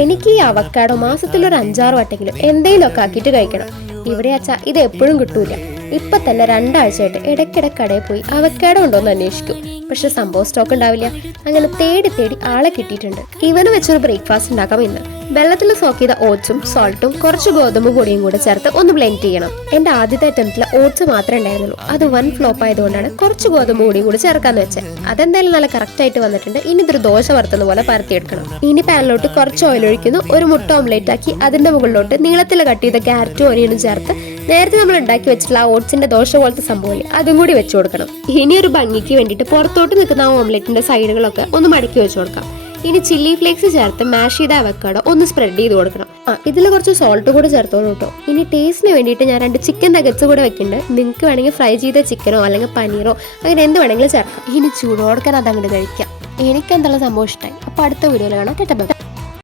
എനിക്ക് ഈ അവക്കാഡോ മാസത്തിലൊരു 5-6 വട്ടെങ്കിലും എന്തെങ്കിലുമൊക്കെ ആക്കിയിട്ട് കഴിക്കണം. ഇവിടെ അച്ഛാ ഇത് എപ്പോഴും കിട്ടൂല. ഇപ്പൊ തന്നെ 2 ആഴ്ചയായിട്ട് ഇടയ്ക്കിടെ കടയിൽ പോയി അവക്കാഡോ ഉണ്ടോന്ന് അന്വേഷിക്കും. പക്ഷെ സംഭവം സ്റ്റോക്ക് ഉണ്ടാവില്ല. അങ്ങനെ തേടി തേടി ആളെ കിട്ടിയിട്ടുണ്ട്. ഇവന് വെച്ചൊരു ബ്രേക്ക്ഫാസ്റ്റ് ഉണ്ടാക്കാം ഇന്ന്. വെള്ളത്തിൽ സോക്ക് ചെയ്ത ഓട്സും സോൾട്ടും കുറച്ച് ഗോതമ്പ് പൊടിയും കൂടെ ചേർത്ത് ഒന്ന് ബ്ലെൻഡ് ചെയ്യണം. എന്റെ ആദ്യത്തെ അറ്റംപ്റ്റിൽ ഓട്സ് മാത്രമേ ഉണ്ടായിരുന്നുള്ളൂ. അത് 1 ഫ്ലോപ്പ് ആയതുകൊണ്ടാണ് കുറച്ച് ഗോതമ്പ് പൊടിയും കൂടി ചേർക്കാന്ന് വെച്ചത്. അതെന്തായാലും നല്ല കറക്റ്റ് ആയിട്ട് വന്നിട്ടുണ്ട്. ഇനി ഇതൊരു ദോശ വറുത്തുന്ന പോലെ പരത്തിയെടുക്കണം. ഇനി പാനിലോട്ട് കുറച്ച് ഓയിൽ ഒഴിക്കുന്നു. ഒരു മുട്ട ഓംലേറ്റ് ആക്കി അതിന്റെ മുകളിലോട്ട് നീളത്തിൽ കട്ട് ചെയ്ത ക്യാരറ്റും ഓനിയനും ചേർത്ത് നേരത്തെ നമ്മൾ ഉണ്ടാക്കി വെച്ചിട്ടുള്ള ആ ഓട്സിന്റെ ദോശ പോലത്തെ സംഭവമില്ലേ അതും കൂടി വെച്ചു കൊടുക്കണം. ഇനി ഒരു ഭംഗിക്ക് വേണ്ടിയിട്ട് പുറത്തോട്ട് നിൽക്കുന്ന ആ ഓംലെറ്റിന്റെ സൈഡുകളൊക്കെ ഒന്ന് മടക്കി വെച്ചു കൊടുക്കാം. ഇനി ചില്ലി ഫ്ലേക്സ് ചേർത്ത് മാഷ് ചെയ്ത അവക്കാഡോ ഒന്ന് സ്പ്രെഡ് ചെയ്ത് കൊടുക്കണം. ഇതിൽ കുറച്ച് സോൾട്ട് കൂടെ ചേർത്തോളൂ കേട്ടോ. ഇനി ടേസ്റ്റിന് വേണ്ടിയിട്ട് ഞാൻ 2 ചിക്കൻ നഗറ്റ്സ് കൂടെ വെക്കുന്നുണ്ട്. നിങ്ങൾക്ക് വേണമെങ്കിൽ ഫ്രൈ ചെയ്ത ചിക്കനോ അല്ലെങ്കിൽ പനീറോ അങ്ങനെ എന്ത് വേണമെങ്കിലും ചേർക്കാം. ഇനി ചൂടോടുക്കാൻ അതങ്ങോട്ട് കഴിക്കാം. എനിക്ക് എന്തെല്ലാം സംഭവം ഇഷ്ടമായി. അപ്പോൾ അടുത്ത വീഡിയോയിൽ കാണാം.